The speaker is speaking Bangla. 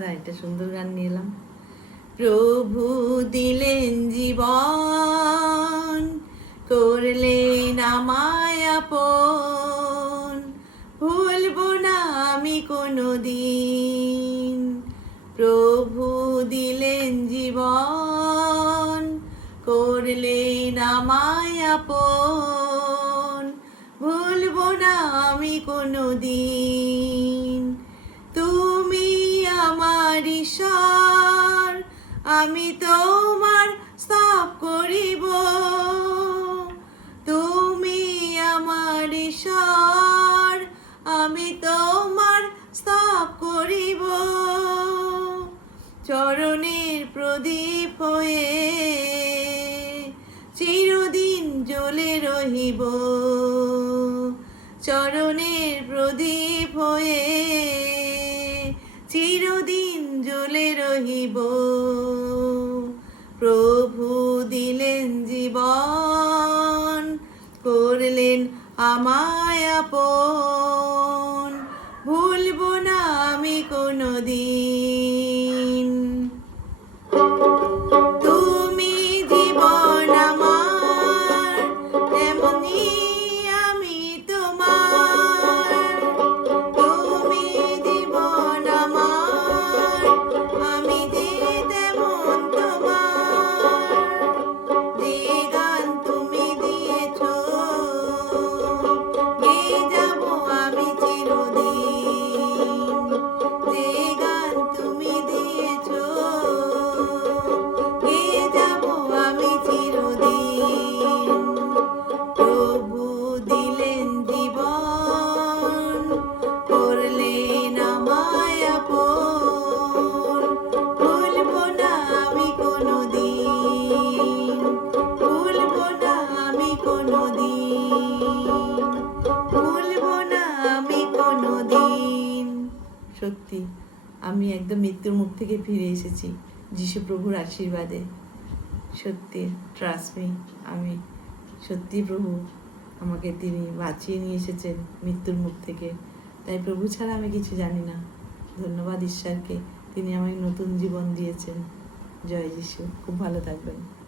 একটা সুন্দর গান নিয়ে এলাম। প্রভু দিলেন জীবন, করলেন আমায় আপন, ভুলবো না আমি কোনো দিন। প্রভু দিলেন জীবন, করলেন আমায় আপন, ভুলবো না আমি কোনো দিন। তুমি আমার ঈশ্বর, আমি তোমার স্তব করিব। তুমি আমার ঈশ্বর, আমি তোমার স্তব করিব। চরণের প্রদীপ হয়ে চিরদিন জ্বলে রহিব। চরণের প্রদীপ হয়ে চিরদিন জ্বলে রহিব। প্রভু দিলেন জীবন, করলেন আমায় আপন, ভুলবো না আমি কোনো দিন। তুমি জীবন আমার, তেমনি আমি তোমার। তুমি জীবন আমার, আমি যে তেমন তোমার। যে গান তুমি দিয়েছ, গেয়ে যাব আমি চিরদিন। যে গান তুমি দিয়েছ, গেয়ে যাব আমি চিরদিন। প্রভু দিলেন জীবন, করলেন আমায় আপন, ভুলবো না আমি কোনো দিন। ভুলবো না আমি কোনো দিন। ভুলবো না আমি কোনো দিন। সত্যি আমি একদম মৃত্যুর মুখ থেকে ফিরে এসেছি যিশু প্রভুর আশীর্বাদে। সত্যি ট্রাস্ট মি, আমি সত্যি প্রভু আমাকে তিনি বাঁচিয়ে নিয়ে এসেছেন মৃত্যুর মুখ থেকে। তাই প্রভু ছাড়া আমি কিছু জানি না। ধন্যবাদ ঈশ্বরকে, তিনি আমায় নতুন জীবন দিয়েছেন। জয় যিশু। খুব ভালো থাকবেন।